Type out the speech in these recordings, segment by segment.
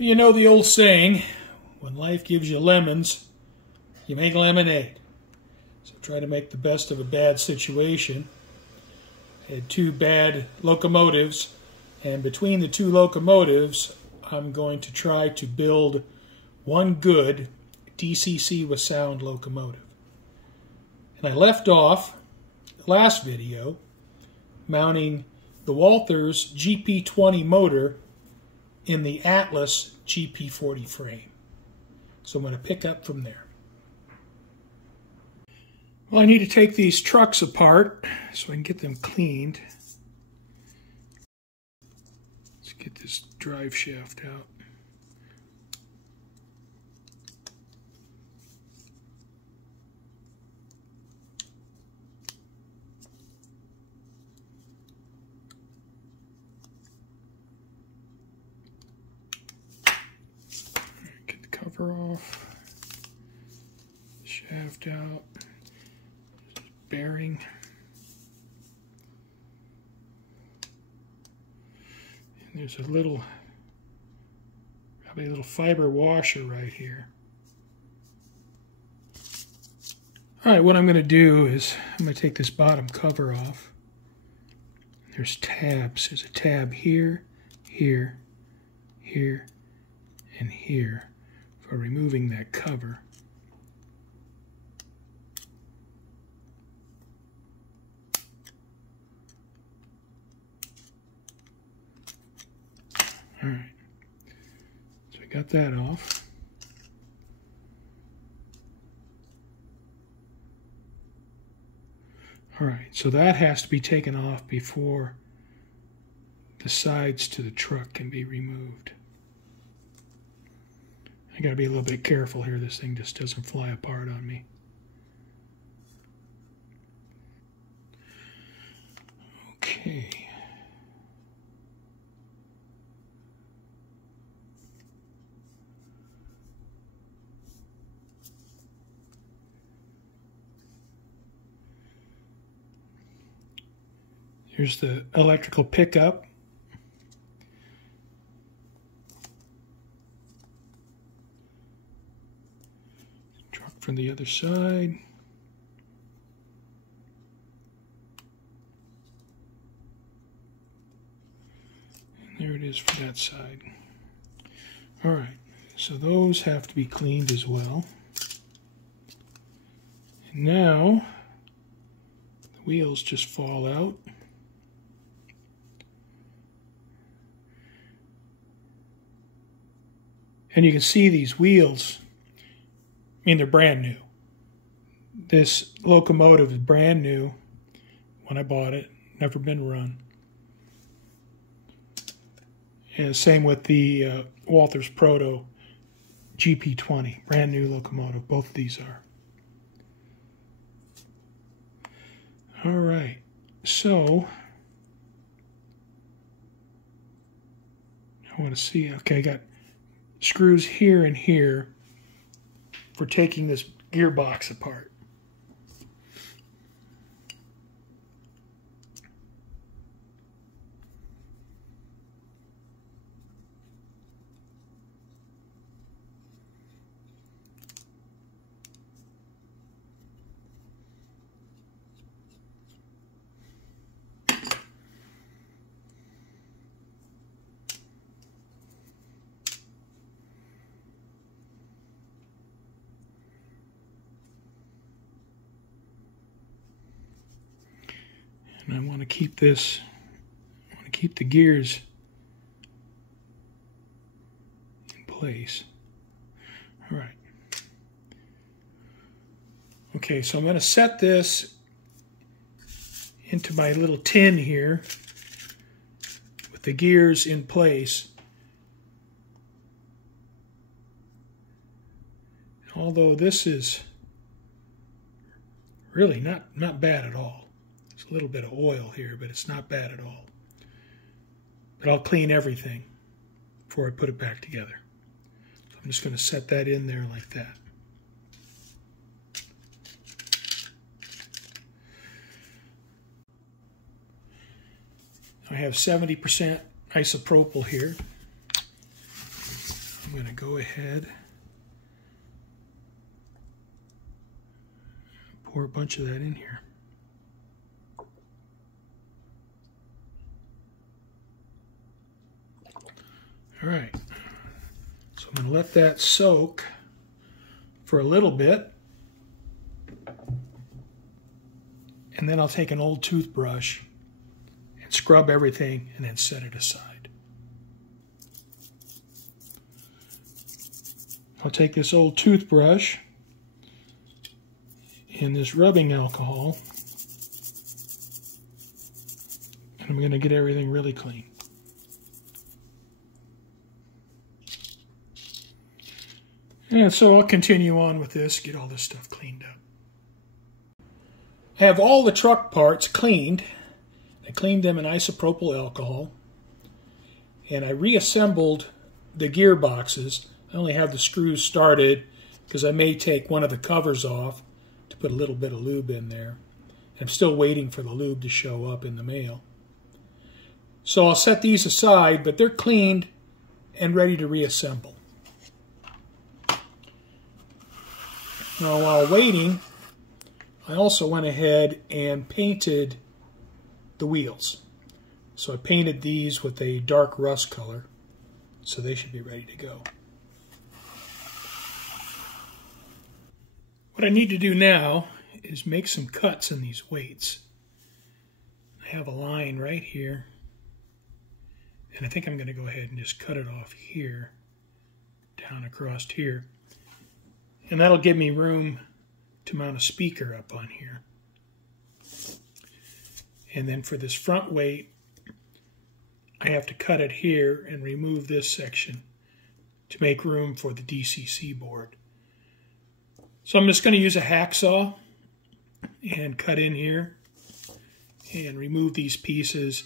You know the old saying, when life gives you lemons, you make lemonade. So try to make the best of a bad situation. I had two bad locomotives, and between the two locomotives, I'm going to try to build one good DCC with sound locomotive. And I left off the last video mounting the Walther's GP20 motor in the Atlas GP40 frame. So I'm going to pick up from there. Well, I need to take these trucks apart so I can get them cleaned. Let's get this drive shaft out. Get the cover off. Shaft out. Bearing. And there's a little, probably a little fiber washer right here. All right, what I'm going to do is I'm going to take this bottom cover off. There's tabs. There's a tab here, here, here, and here for removing that cover. All right, so I got that off. All right, so that has to be taken off before the sides to the truck can be removed. I gotta be a little bit careful here. This thing just doesn't fly apart on me. Okay. Here's the electrical pickup. Truck from the other side. And there it is for that side. All right, so those have to be cleaned as well. And now the wheels just fall out. And you can see these wheels, I mean, they're brand new. This locomotive is brand new when I bought it, never been run. And same with the Walther's Proto GP20, brand new locomotive, both of these are. All right, so I want to see, okay, I got screws here and here for taking this gearbox apart. And I want to keep this, I want to keep the gears in place. All right. Okay, so I'm going to set this into my little tin here with the gears in place. Although this is really not bad at all. A little bit of oil here, but it's not bad at all. But I'll clean everything before I put it back together. So I'm just going to set that in there like that. I have 70% isopropyl here. I'm going to go ahead, pour a bunch of that in here. All right, so I'm going to let that soak for a little bit, and then I'll take an old toothbrush and scrub everything and then set it aside. I'll take this old toothbrush and this rubbing alcohol, and I'm going to get everything really clean. And so I'll continue on with this, get all this stuff cleaned up. I have all the truck parts cleaned. I cleaned them in isopropyl alcohol, and I reassembled the gearboxes. I only have the screws started because I may take one of the covers off to put a little bit of lube in there. I'm still waiting for the lube to show up in the mail. So I'll set these aside, but they're cleaned and ready to reassemble. Now, while waiting, I also went ahead and painted the wheels. So I painted these with a dark rust color, so they should be ready to go. What I need to do now is make some cuts in these weights. I have a line right here, and I think I'm going to go ahead and just cut it off here, down across here. And that'll give me room to mount a speaker up on here. And then for this front weight, I have to cut it here and remove this section to make room for the DCC board. So I'm just going to use a hacksaw and cut in here and remove these pieces,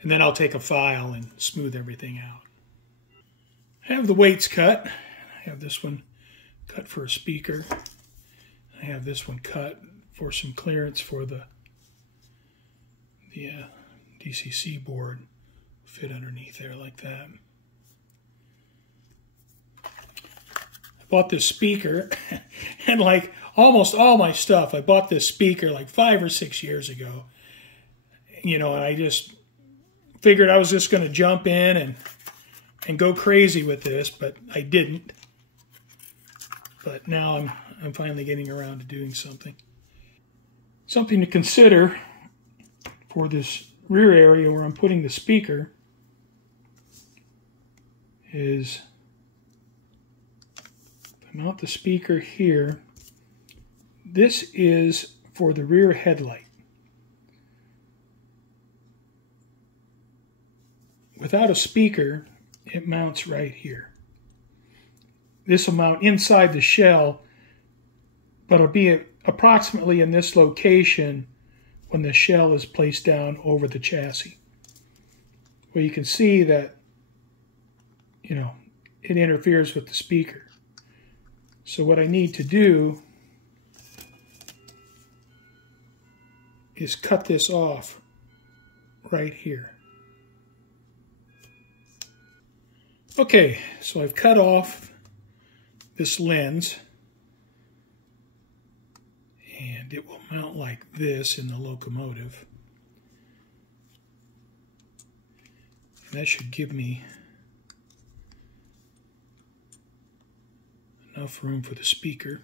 and then I'll take a file and smooth everything out. I have the weights cut. I have this one cut for a speaker. I have this one cut for some clearance for the DCC board. Fit underneath there like that. I bought this speaker, and like almost all my stuff, I bought this speaker like 5 or 6 years ago. You know, and I just figured I was just going to jump in and go crazy with this, but I didn't. But now I'm finally getting around to doing something. Something to consider for this rear area where I'm putting the speaker is if I mount the speaker here, this is for the rear headlight. Without a speaker, it mounts right here. This will mount inside the shell, but it'll be approximately in this location when the shell is placed down over the chassis. Well, you can see that, you know, it interferes with the speaker. So what I need to do is cut this off right here. Okay, so I've cut off this lens, and it will mount like this in the locomotive. And that should give me enough room for the speaker.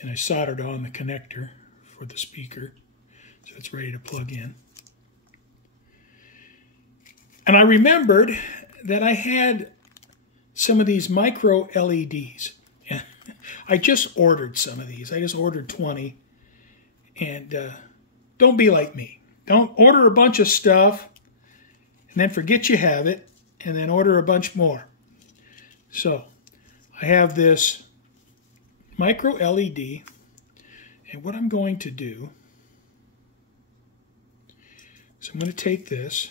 And I soldered on the connector for the speaker, so it's ready to plug in. And I remembered that I had some of these micro LEDs. I just ordered some of these. I just ordered 20. And don't be like me. Don't order a bunch of stuff and then forget you have it and then order a bunch more. So I have this micro LED, and what I'm going to do is I'm going to take this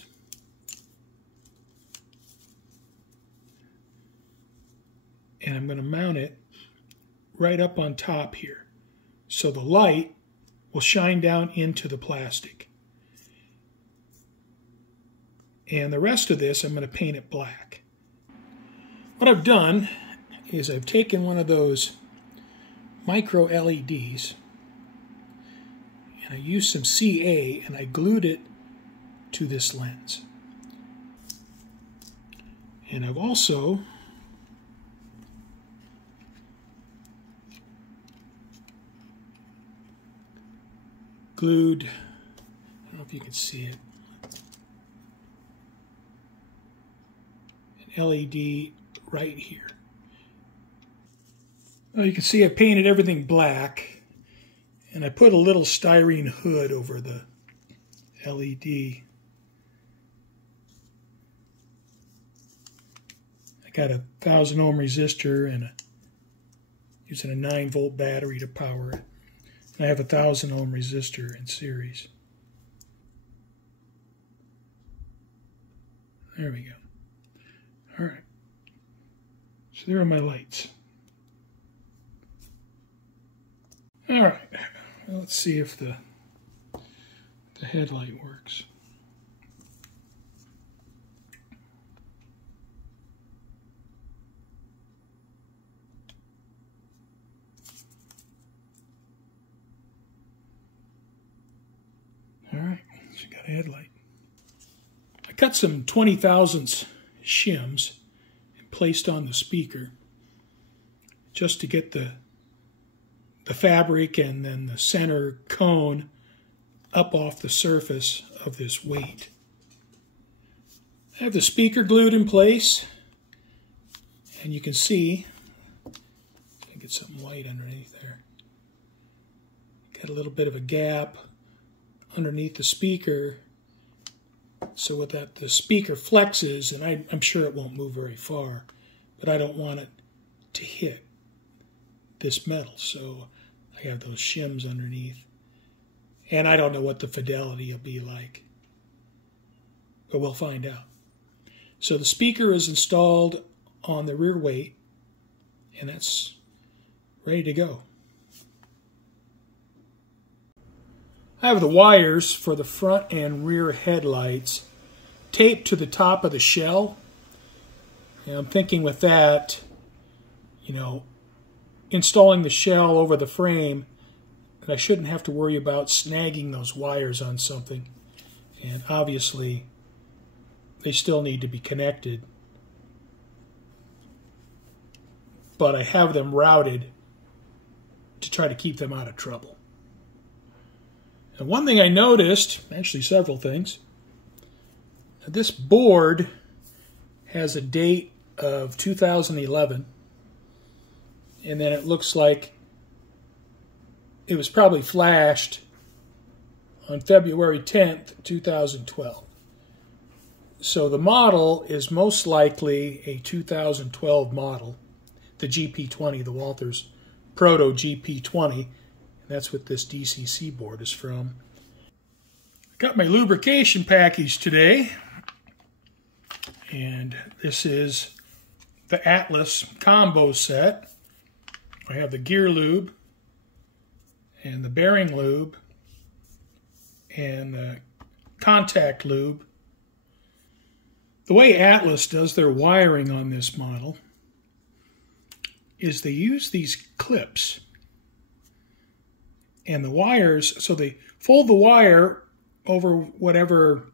and I'm going to mount it right up on top here. So the light will shine down into the plastic. And the rest of this, I'm going to paint it black. What I've done is I've taken one of those micro LEDs and I used some CA and I glued it to this lens. And I've also glued, I don't know if you can see it, an LED right here. Well, you can see I painted everything black and I put a little styrene hood over the LED. I got a 1,000 ohm resistor and using a 9-volt battery to power it. And I have a 1,000 ohm resistor in series. There we go. All right. So there are my lights. All right. Well, let's see if the headlight works. All right, so you got a headlight. I cut some 20 thousandths shims and placed on the speaker just to get the fabric and then the center cone up off the surface of this weight. I have the speaker glued in place, and you can see, I can get something white underneath there. Got a little bit of a gap underneath the speaker, so with that the speaker flexes, and I'm sure it won't move very far, but I don't want it to hit this metal, so I have those shims underneath. And I don't know what the fidelity will be like, but we'll find out. So the speaker is installed on the rear weight, and that's ready to go. I have the wires for the front and rear headlights taped to the top of the shell. And I'm thinking with that, you know, installing the shell over the frame, that I shouldn't have to worry about snagging those wires on something. And obviously, they still need to be connected. But I have them routed to try to keep them out of trouble. And one thing I noticed, actually several things, this board has a date of 2011, and then it looks like it was probably flashed on February 10th, 2012. So the model is most likely a 2012 model, the GP20, the Walther's Proto GP20. That's what this DCC board is from. Got my lubrication package today, and this is the Atlas combo set. I have the gear lube and the bearing lube and the contact lube. The way Atlas does their wiring on this model is they use these clips. And the wires, so they fold the wire over whatever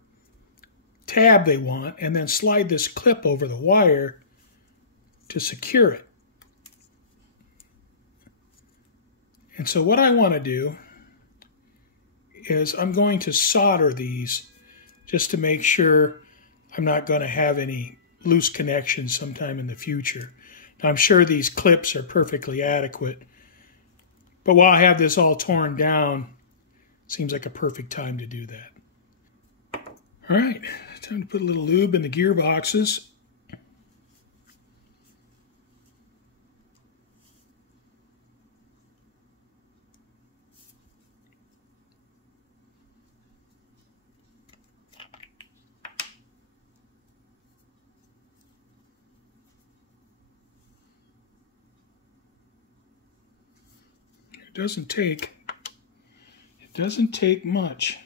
tab they want and then slide this clip over the wire to secure it. And so what I want to do is I'm going to solder these just to make sure I'm not going to have any loose connections sometime in the future. Now, I'm sure these clips are perfectly adequate, but while I have this all torn down, it seems like a perfect time to do that. All right, time to put a little lube in the gearboxes. It doesn't take much.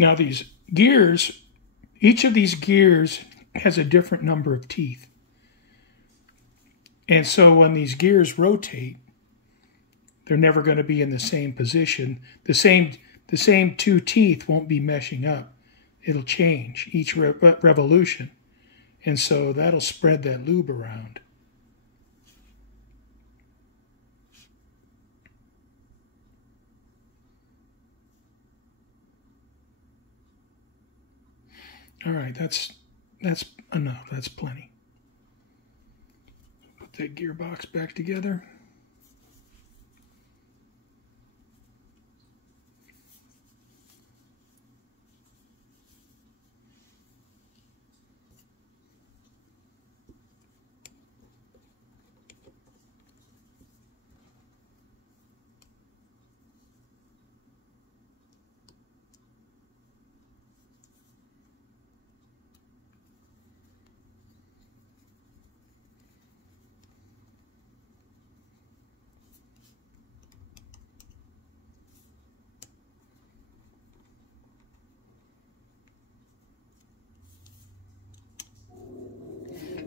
Now these gears, each of these gears has a different number of teeth. And so when these gears rotate, they're never going to be in the same position. The same two teeth won't be meshing up. It'll change each revolution. And so that'll spread that lube around. All right, that's enough. That's plenty. Put that gearbox back together.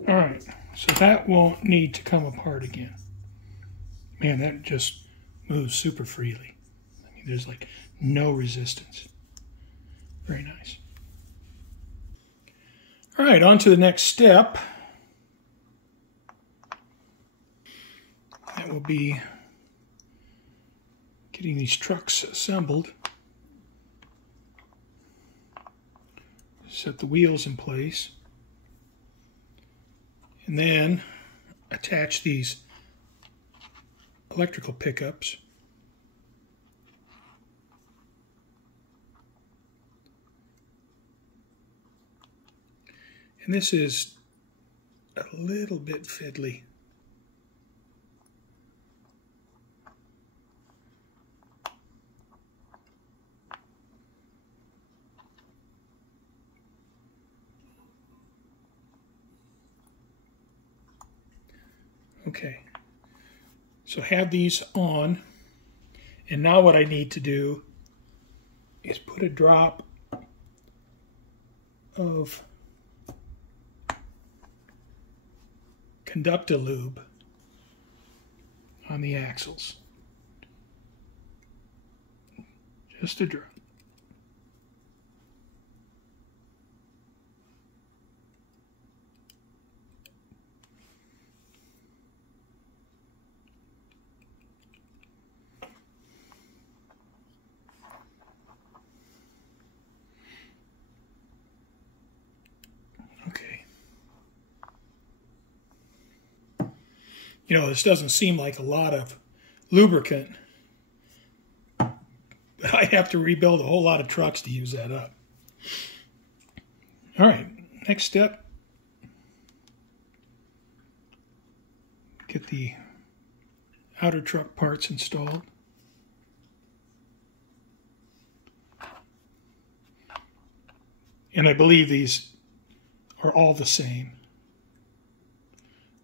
All right, so that won't need to come apart again. Man, that just moves super freely. I mean, there's like no resistance. Very nice. All right, on to the next step. That will be getting these trucks assembled. Set the wheels in place. And then attach these electrical pickups. And this is a little bit fiddly. Okay, so have these on, and now what I need to do is put a drop of conductor lube on the axles. Just a drop. Okay. You know, this doesn't seem like a lot of lubricant, but I have to rebuild a whole lot of trucks to use that up. All right, next step. Get the outer truck parts installed. And I believe these are all the same.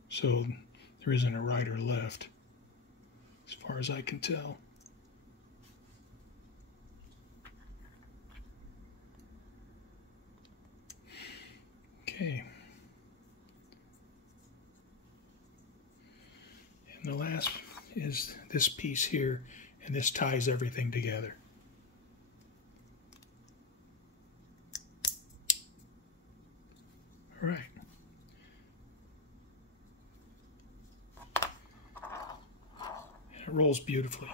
So there isn't a right or left, as far as I can tell. Okay. And the last is this piece here, and this ties everything together. All right. And it rolls beautifully.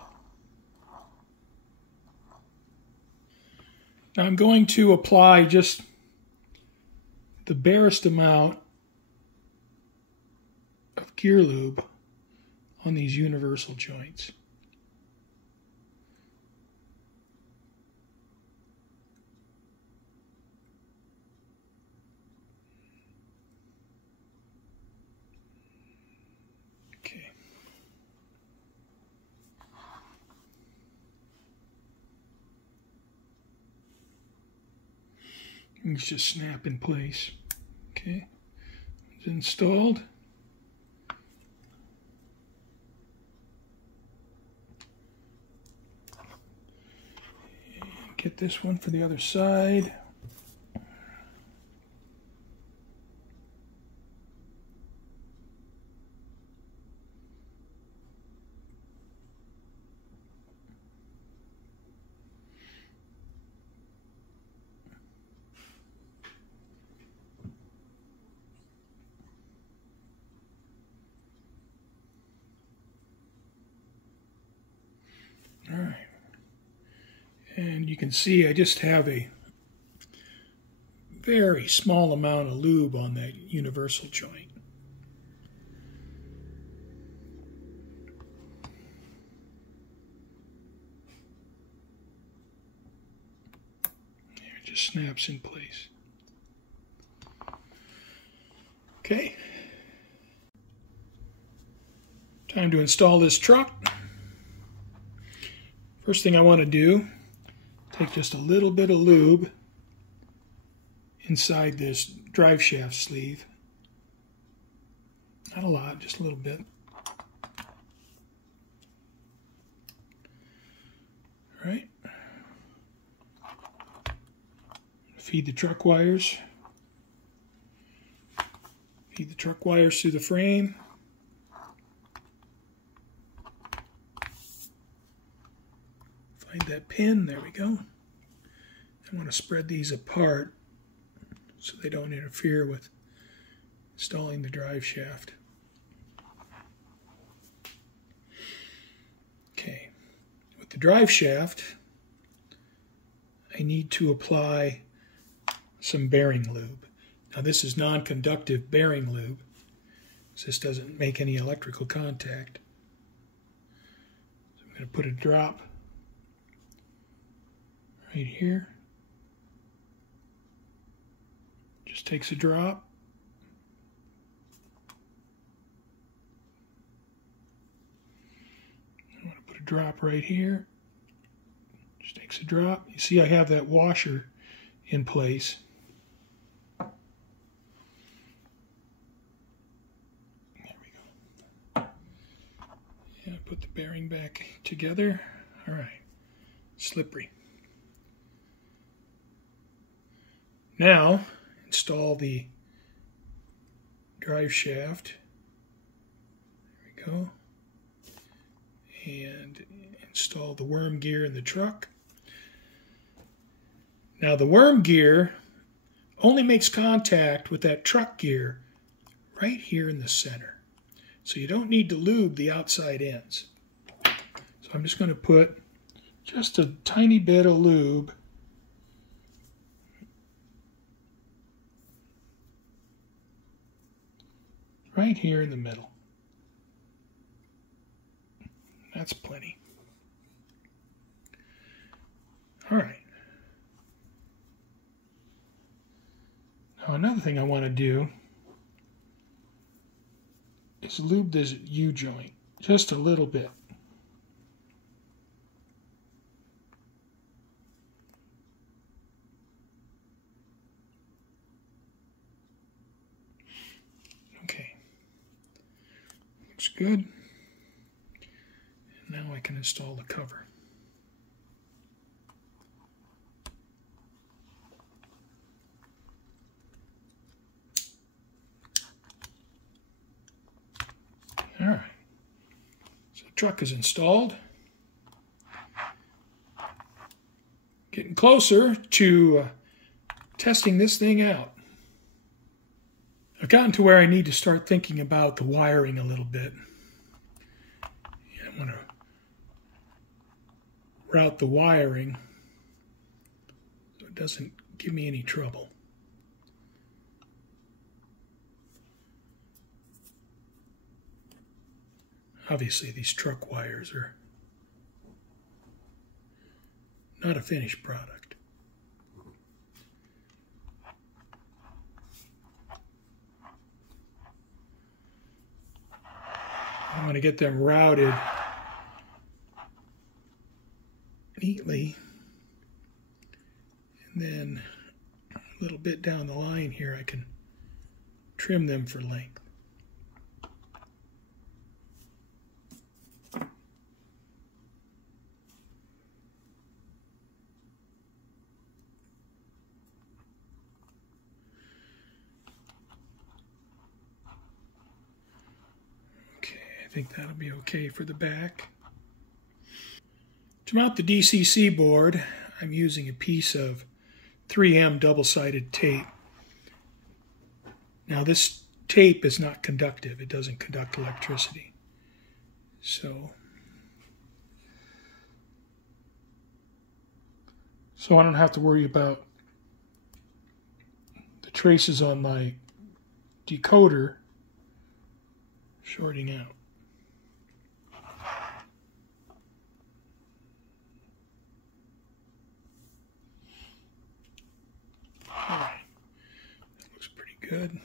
Now I'm going to apply just the barest amount of gear lube on these universal joints. Okay. These just snap in place. Okay. It's installed. Get this one for the other side. All right. And you can see I just have a very small amount of lube on that universal joint. There, it just snaps in place. Okay. Time to install this truck. First thing I want to do, take just a little bit of lube inside this drive shaft sleeve. Not a lot, just a little bit. All right. Feed the truck wires. Feed the truck wires through the frame. Find that pin, there we go. I want to spread these apart so they don't interfere with installing the drive shaft. Okay, with the drive shaft, I need to apply some bearing lube. Now this is non-conductive bearing lube, so this doesn't make any electrical contact. So I'm going to put a drop right here. Just takes a drop. I'm going to put a drop right here. Just takes a drop. You see I have that washer in place. There we go. Yeah, put the bearing back together. All right. Slippery. Now, install the drive shaft. There we go. And install the worm gear in the truck. Now the worm gear only makes contact with that truck gear right here in the center. So you don't need to lube the outside ends. So I'm just going to put just a tiny bit of lube right here in the middle. That's plenty. All right. Now another thing I want to do is lube this U-joint just a little bit. Okay. Looks good. And now I can install the cover. All right, so the truck is installed. Getting closer to testing this thing out. I've gotten to where I need to start thinking about the wiring a little bit. I want to route the wiring so it doesn't give me any trouble. Obviously, these truck wires are not a finished product. I'm going to get them routed neatly, and then a little bit down the line here I can trim them for length. think that'll be okay for the back. To mount the DCC board, I'm using a piece of 3M double-sided tape. Now this tape is not conductive. It doesn't conduct electricity. So I don't have to worry about the traces on my decoder shorting out. All right, that looks pretty good.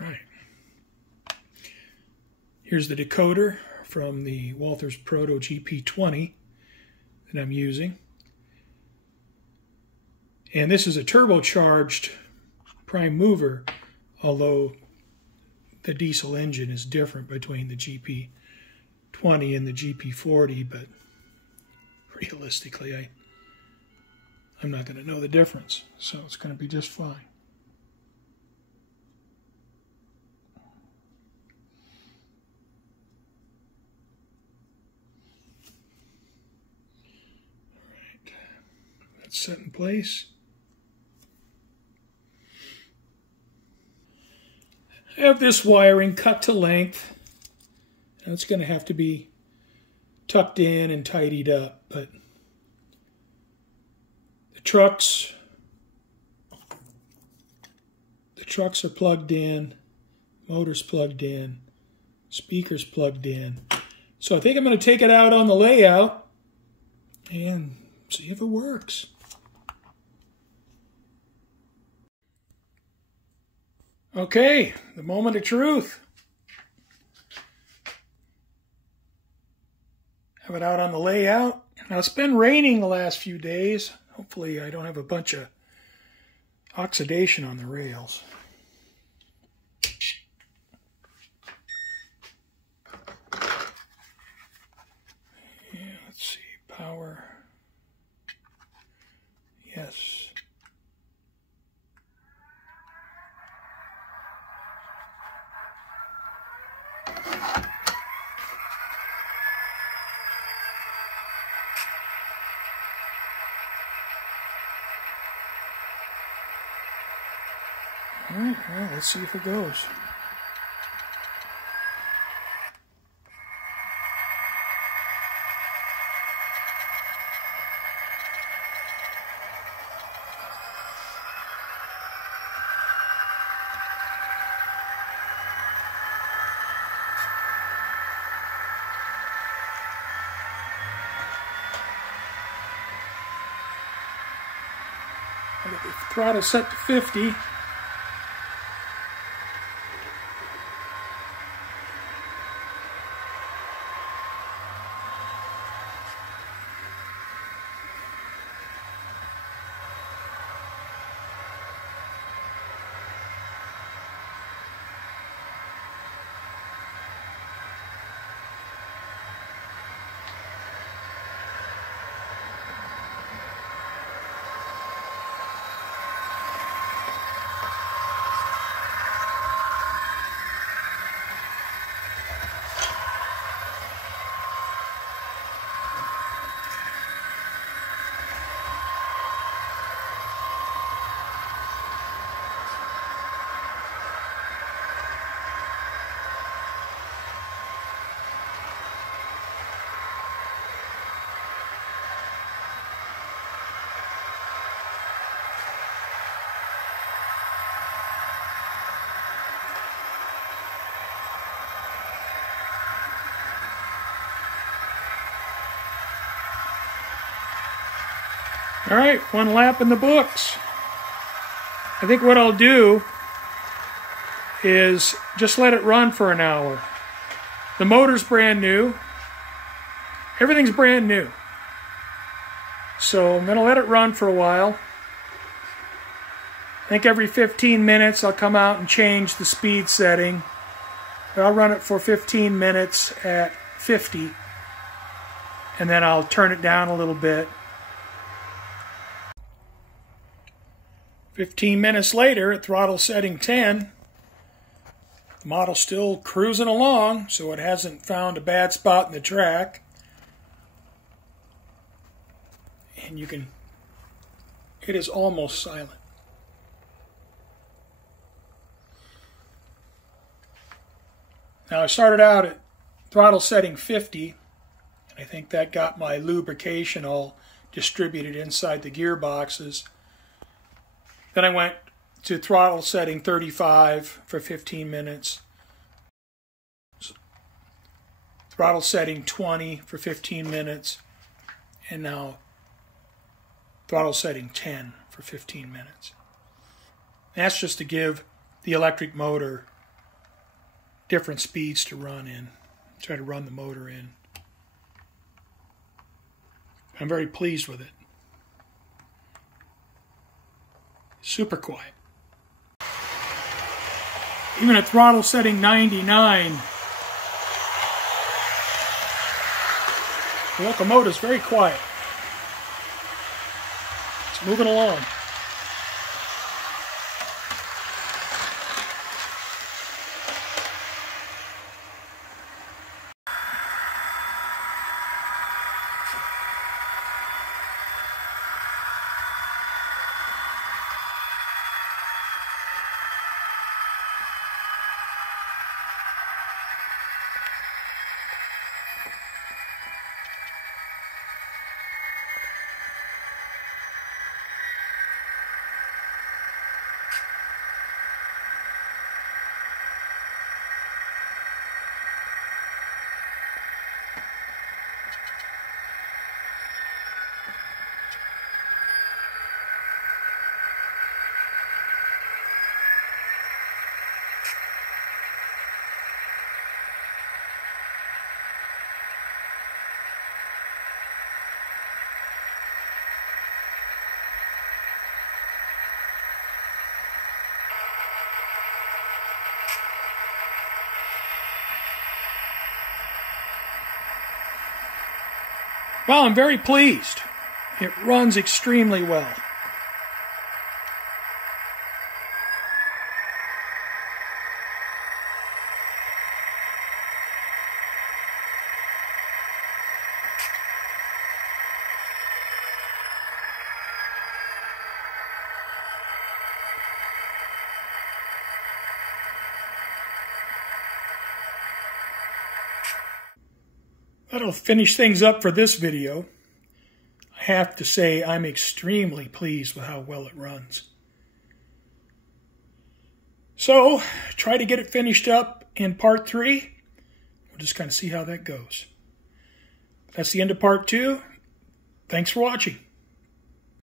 All right. Here's the decoder from the Walther's Proto GP40 that I'm using. And this is a turbocharged prime mover, although the diesel engine is different between the GP20 and the GP40, but realistically I'm not going to know the difference, so it's going to be just fine. Alright, that's set in place. I have this wiring cut to length. Now it's going to have to be tucked in and tidied up, but the trucks are plugged in, motor's plugged in, speakers plugged in. So I think I'm going to take it out on the layout and see if it works. Okay, the moment of truth. Have it out on the layout. Now it's been raining the last few days. Hopefully I don't have a bunch of oxidation on the rails. Yeah, let's see, power. Yes. All right, well, let's see if it goes. I got the throttle set to 50. All right, one lap in the books. I think what I'll do is just let it run for an hour. The motor's brand new. Everything's brand new. So I'm going to let it run for a while. I think every 15 minutes I'll come out and change the speed setting. I'll run it for 15 minutes at 50. And then I'll turn it down a little bit 15 minutes later at throttle setting 10, the model's still cruising along, so it hasn't found a bad spot in the track. And it is almost silent. Now I started out at throttle setting 50, and I think that got my lubrication all distributed inside the gearboxes. Then I went to throttle setting 35 for 15 minutes, throttle setting 20 for 15 minutes, and now throttle setting 10 for 15 minutes. And that's just to give the electric motor different speeds to run in, try to run the motor in. I'm very pleased with it. Super quiet. Even at throttle setting 99, the locomotive is very quiet. It's moving along. Well, I'm very pleased. It runs extremely well. That'll finish things up for this video. I have to say I'm extremely pleased with how well it runs. So, try to get it finished up in part 3. We'll just kind of see how that goes. That's the end of part 2. Thanks for watching.